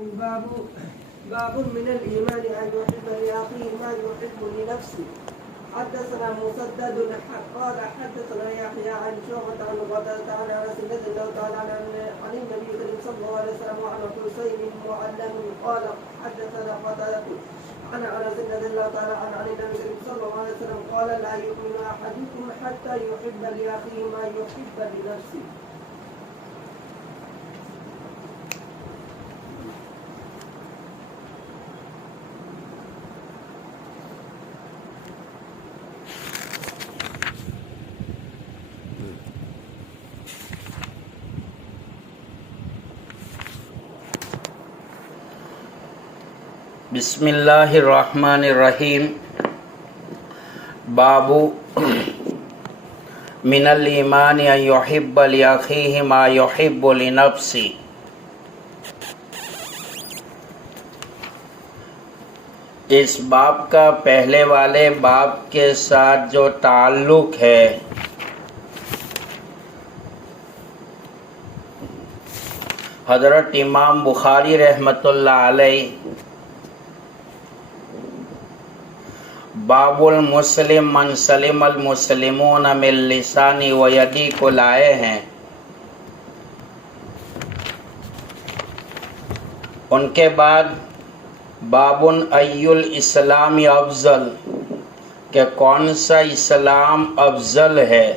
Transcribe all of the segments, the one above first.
باب من الإيمان أن يحب لأخيه ما يحب لنفسه. حدثنا مسدد قال حدثنا يحيى عن شعبة عن قتادة عن أنس رضي الله تعالى عن النبي صلى الله عليه وسلم وعن حسين معلم قال حدثنا قتادة عن أنس رضي الله تعالى عن النبي صلى الله عليه وسلم قال لا يؤمن أحدكم حتى يحب لأخيه ما يحب لنفسه. بسم اللہ الرحمن الرحیم. باب من الایمان ان یحب لاخیہ ما یحب لنفسہ. اس باب کا پہلے والے باب کے ساتھ جو تعلق ہے حضرت امام بخاری رحمۃ اللہ علیہ باب المسلم من سلم المسلمون من لسانی و یدی کو لائے ہیں. ان کے بعد باب ای الاسلام افضل کہ کون سا اسلام افضل ہے.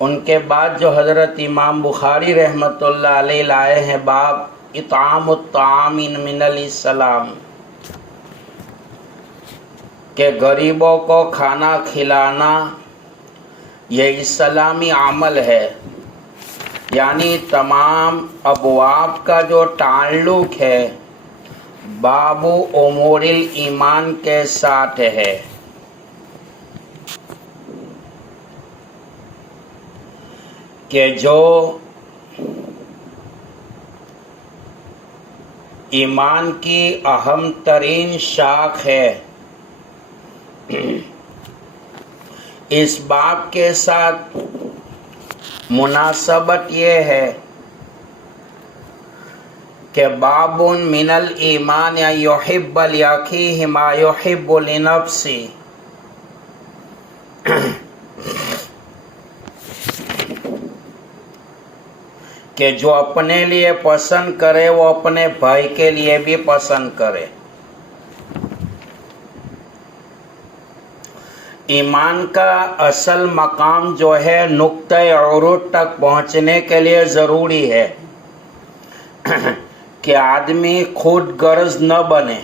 ان کے بعد جو حضرت امام بخاری رحمۃ اللہ علیہ لائے ہیں باب اطعام الطعام من الاسلام کہ غریبوں کو کھانا کھلانا یہ اسلامی عمل ہے. یعنی تمام ابواب کا جو تعلق ہے باب امور الایمان کے ساتھ ہے. کہ جو ایمان کی اہم ترین شاخ ہے اس باب کے ساتھ مناسبت یہ ہے کہ باب من الایمان ان یحب لاخیہ ما یحب لنفسہ. کہ جو اپنے لیے پسند کرے وہ اپنے بھائی کے لیے بھی پسند کرے. ایمان کا اصل مقام جو ہے نقطہ عروج تک پہنچنے کے لیے ضروری ہے کہ آدمی خود غرض نہ بنے.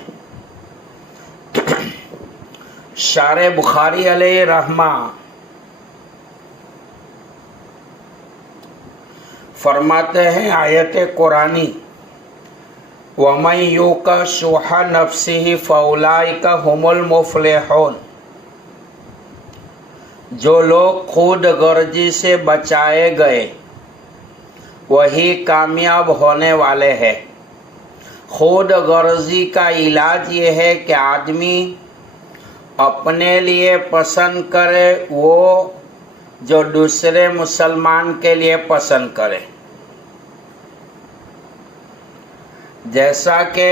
شارح بخاری علیہ رحمہ فرماتے ہیں آیت قرآنی وَمَن یُوقَ شُحَّ نَفْسِهِ فَأُولَٰئِکَ هُمُ الْمُفْلِحُونَ. جو لوگ خود غرضی سے بچائے گئے وہی کامیاب ہونے والے ہیں. خود غرضی کا علاج یہ ہے کہ آدمی اپنے لیے پسند کرے وہ جو دوسرے مسلمان کے لیے پسند کرے. جیسا کہ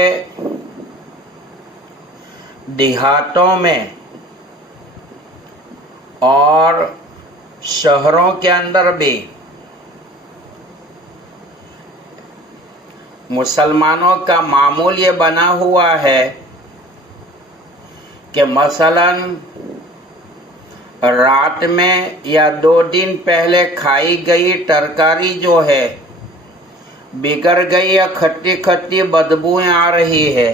دیہاتوں میں اور شہروں کے اندر بھی مسلمانوں کا معمول یہ بنا ہوا ہے کہ مثلاً رات میں یا 2 دن پہلے کھائی گئی ترکاری جو ہے بگڑ گئی یا کھٹی کھٹی بدبوئیں آ رہی ہے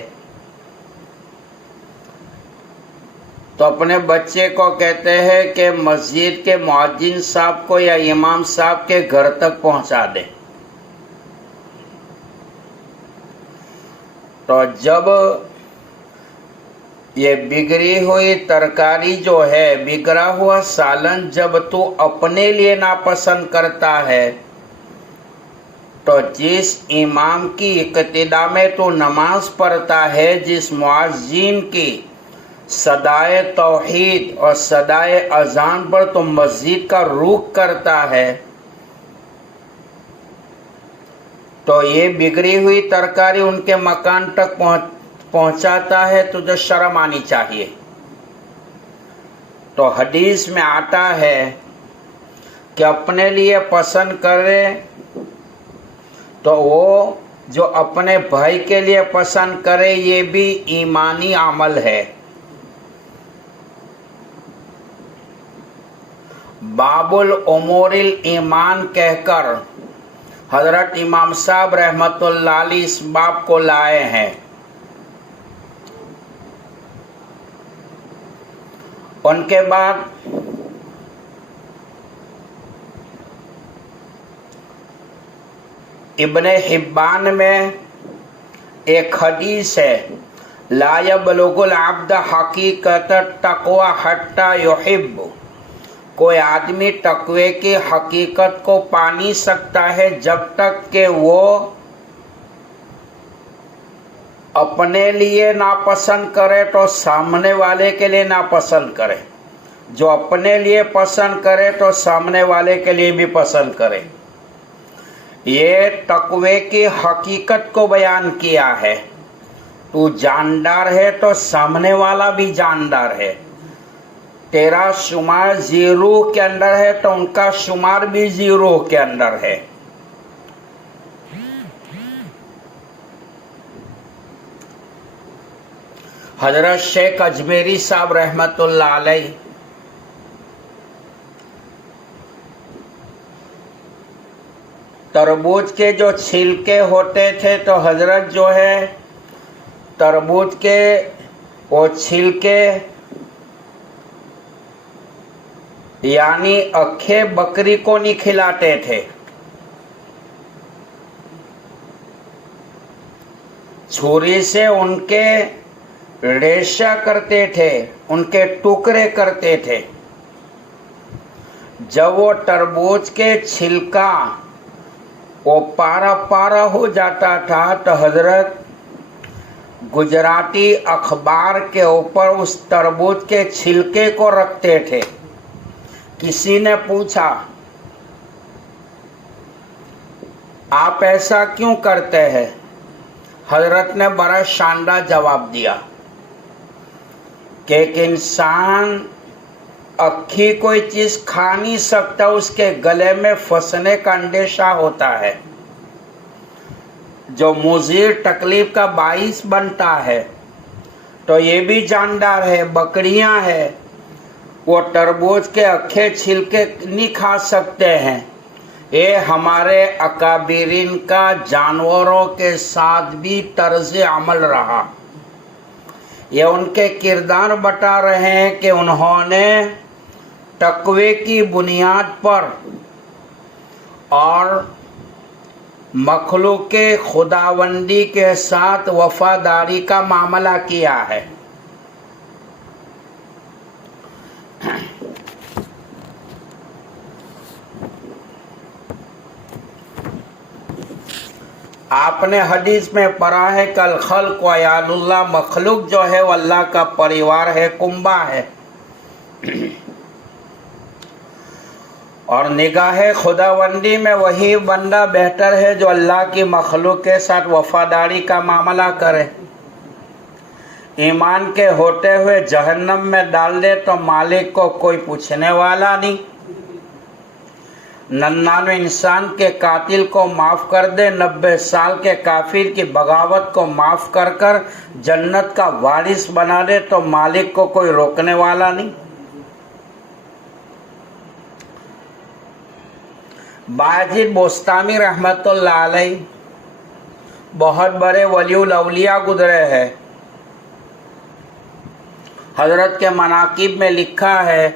تو اپنے بچے کو کہتے ہیں کہ مسجد کے مؤذن صاحب کو یا امام صاحب کے گھر تک پہنچا دے. تو جب یہ بگڑی ہوئی ترکاری جو ہے بگڑا ہوا سالن جب تو اپنے لیے ناپسند کرتا ہے تو جس امام کی اقتداء میں تو نماز پڑھتا ہے جس مؤذن کی صدائے توحید اور صدائے اذان پر تو مسجد کا رخ کرتا ہے تو یہ بگڑی ہوئی ترکاری ان کے مکان تک پہنچاتا ہے، تجھے شرم آنی چاہیے۔ تو حدیث میں آتا ہے کہ اپنے لیے پسند کرے تو وہ جو اپنے بھائی کے لیے پسند کرے یہ بھی ایمانی عمل ہے۔ باب الامور الایمان کہہ کر حضرت امام صاحب رحمت اللہ علیہ اس باب کو لائے ہیں۔ ان کے بعد ابن حبان میں ایک حدیث ہے، لا یبلغ العبد حقیقت التقوی حتی یحب، کوئی آدمی تقوی کی حقیقت کو پا نہیں سکتا ہے جب تک کہ وہ اپنے لیے ناپسند کرے تو سامنے والے کے لیے ناپسند کرے، جو اپنے لیے پسند کرے تو سامنے والے کے لیے بھی پسند کرے۔ یہ تقوی کی حقیقت کو بیان کیا ہے۔ تو جاندار ہے تو سامنے والا بھی جاندار ہے، تیرا شمار زیرو کے اندر ہے تو ان کا شمار بھی زیرو کے اندر ہے۔ حضرت شیخ اجمیری صاحب رحمت اللہ علیہ تربوز کے جو چھلکے ہوتے تھے تو حضرت جو ہے تربوز کے وہ چھلکے یعنی اکھے بکری کو نہیں کھلاتے تھے، چھری سے ان کے ریشہ کرتے تھے، ان کے ٹکڑے کرتے تھے۔ جب وہ تربوز کے چھلکا وہ پارا پارا ہو جاتا تھا تو حضرت گجراتی اخبار کے اوپر اس تربوز کے چھلکے کو رکھتے تھے۔ کسی نے پوچھا آپ ایسا کیوں کرتے ہیں؟ حضرت نے بڑا شاندار جواب دیا کہ ایک انسان اکھی کوئی چیز کھا نہیں سکتا، اس کے گلے میں پھنسنے کا اندیشہ ہوتا ہے، جو مضر تکلیف کا باعث بنتا ہے۔ تو یہ بھی جاندار ہے، بکریاں ہیں، وہ تربوز کے اکھے چھلکے نہیں کھا سکتے ہیں۔ یہ ہمارے اکابرین کا جانوروں کے ساتھ بھی طرز عمل رہا۔ یہ ان کے کردار بتا رہے ہیں کہ انہوں نے تقوی کی بنیاد پر اور مخلوق خداوندی کے ساتھ وفاداری کا معاملہ کیا ہے۔ آپ نے حدیث میں پڑھا ہے کہ الخلق و عیال اللہ، مخلوق جو ہے وہ اللہ کا پریوار ہے، کنبہ ہے، اور نگاہ خداوندی میں وہی بندہ بہتر ہے جو اللہ کی مخلوق کے ساتھ وفاداری کا معاملہ کرے۔ ایمان کے ہوتے ہوئے جہنم میں ڈال دے تو مالک کو کوئی پوچھنے والا نہیں، 99 انسان کے قاتل کو معاف کر دے، 90 سال کے کافر کی بغاوت کو معاف کر کر جنت کا وارث بنا دے تو مالک کو کوئی روکنے والا نہیں۔ باجد بوستامی رحمت اللہ علیہ بہت بڑے ولی الاولیاء گزرے ہیں۔ حضرت کے مناقب میں لکھا ہے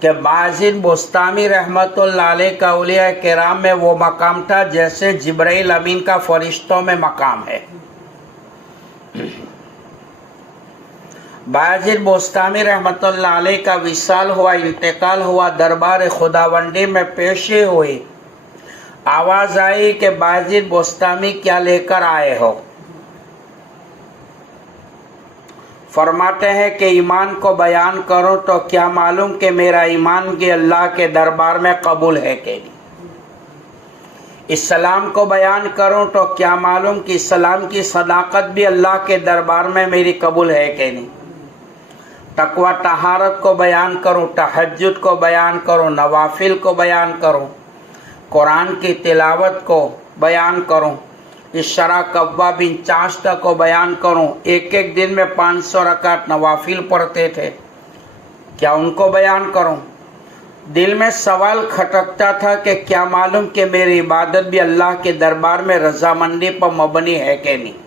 کہ باجد بوستامی رحمت اللہ علیہ کا اولیاء کرام میں وہ مقام تھا جیسے جبرائیل امین کا فرشتوں میں مقام ہے۔ باجد بوستامی رحمت اللہ علیہ کا وصال ہوا، انتقال ہوا، دربار خداوندی میں پیشی ہوئی، آواز آئی کہ باجد بوستامی کیا لے کر آئے ہو؟ فرماتے ہیں کہ ایمان کو بیان کرو تو کیا معلوم کہ میرا ایمان کی اللہ کے دربار میں قبول ہے کہ نہیں۔ اسلام کو بیان کروں تو کیا معلوم کہ اسلام کی صداقت بھی اللہ کے دربار میں میری قبول ہے کہ نہیں. تقوی طہارت کو بیان کروں، تہجد کو بیان کروں، نوافل کو بیان کروں، قرآن کی تلاوت کو بیان کروں، اشرا کعبہ بن چاشتہ کو بیان کروں. ایک ایک دن میں 500 رکعت نوافل پڑھتے تھے، کیا ان کو بیان کروں؟ دل میں سوال کھٹکتا تھا کہ کیا معلوم کہ میری عبادت بھی اللہ کے دربار میں رضامندی پر مبنی ہے کہ نہیں.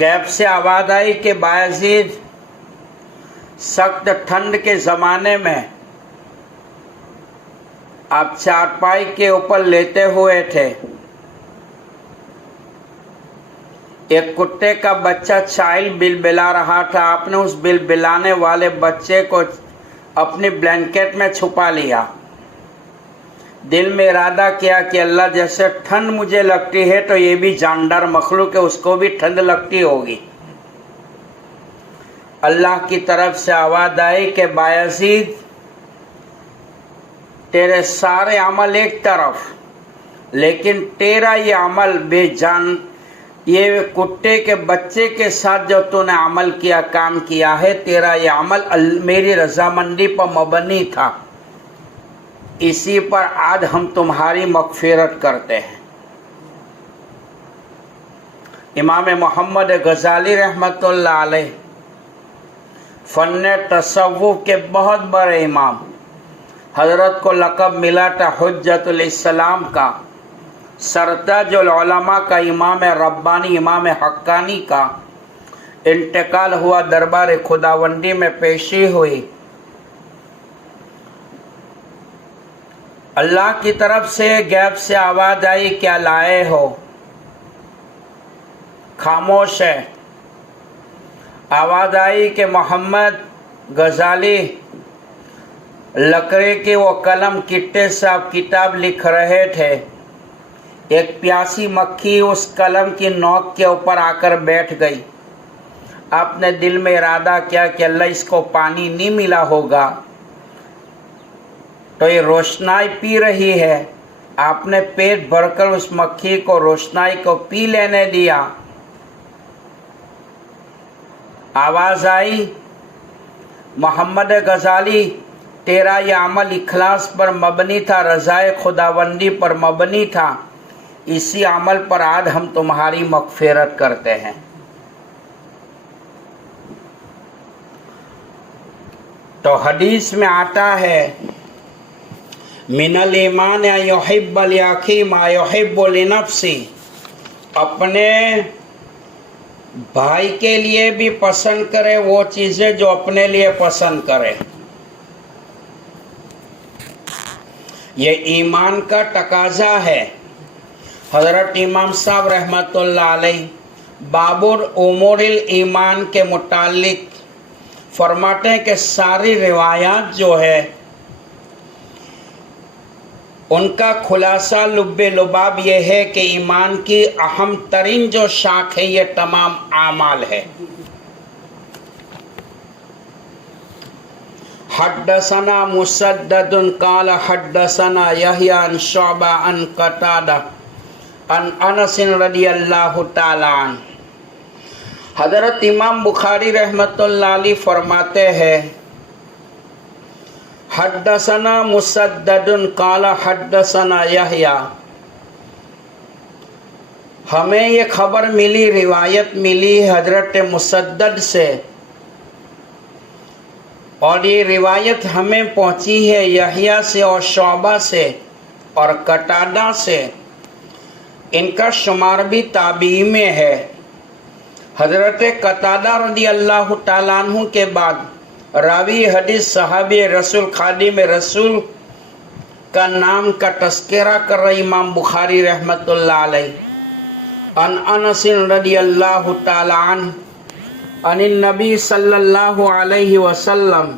غیب سے آواز آئی کہ بایزید سخت ٹھنڈ کے زمانے میں آپ چارپائی کے اوپر لیتے ہوئے تھے، ایک کتے کا بچہ چائلڈ بلبلا رہا تھا. آپ نے اس بلبلانے والے بچے کو اپنی بلینکٹ میں چھپا لیا. دل میں ارادہ کیا کہ اللہ جیسے ٹھنڈ مجھے لگتی ہے تو یہ بھی جاندار مخلوق ہے، اس کو بھی ٹھنڈ لگتی ہوگی. اللہ کی طرف سے آواز آئی کہ بایزید تیرے سارے عمل ایک طرف، لیکن تیرا یہ عمل بے جان، یہ کتے کے بچے کے ساتھ جو تو نے عمل کیا، کام کیا ہے، تیرا یہ عمل میری رضامندی پر مبنی تھا. اسی پر آج ہم تمہاری مغفرت کرتے ہیں. امام محمد غزالی رحمۃ اللہ علیہ فن تصوف کے بہت بڑے امام، حضرت کو لقب ملا تھا حجت الاسلام کا، سرتاج العلماء کا، امام ربانی، امام حقانی کا. انتقال ہوا، دربار خداوندی میں پیشی ہوئی. اللہ کی طرف سے غیب سے آواز آئی کیا لائے ہو؟ خاموش ہے. آواز آئی کہ محمد غزالی لکڑی کی وہ قلم کٹے سے آپ کتاب لکھ رہے تھے، ایک پیاسی مکھی اس قلم کی نوک کے اوپر آ کر بیٹھ گئی. آپ نے دل میں ارادہ کیا کہ اللہ اس کو پانی نہیں ملا ہوگا تو یہ روشنائی پی رہی ہے. آپ نے پیٹ بھر کر اس مکھی کو روشنائی کو پی لینے دیا. آواز آئی محمد غزالی تیرا یہ عمل اخلاص پر مبنی تھا، رضائے خداوندی پر مبنی تھا، اسی عمل پر آج ہم تمہاری مغفرت کرتے ہیں. تو حدیث میں آتا ہے من الایمان یحب لاخی ما یحب لنفسی، اپنے بھائی کے لیے بھی پسند کرے وہ چیزیں جو اپنے لیے پسند کرے. یہ ایمان کا تقاضا ہے. حضرت امام صاحب رحمۃ اللہ علیہ باب امور الایمان کے متعلق فرماتے ہیں کہ ساری روایات جو ہے ان کا خلاصہ لب لباب یہ ہے کہ ایمان کی اہم ترین جو شاخ ہے یہ تمام اعمال ہے. حدثنا مسدد قال حدثنا یحیی عن شعبہ عن قتادہ عن انس رضی اللہ تعالی عنہ. حضرت امام بخاری رحمۃ اللہ علیہ فرماتے ہیں حدثنا مسدد قال حدثنا یحیی، ہمیں یہ خبر ملی، روایت ملی حضرت مسدد سے، اور یہ روایت ہمیں پہنچی ہے یحییٰ سے اور شعبہ سے اور قتادہ سے. ان کا شمار بھی تابعی میں ہے. حضرت قتادہ رضی اللہ تعالیٰ عنہ کے بعد راوی حدیث صحابی رسول خادم رسول کا نام کا تذکرہ کر رہے امام بخاری رحمۃ اللہ علیہ. ان انس رضی اللہ تعالیٰ عنہ عن النبی صلی اللہ علیہ وسلم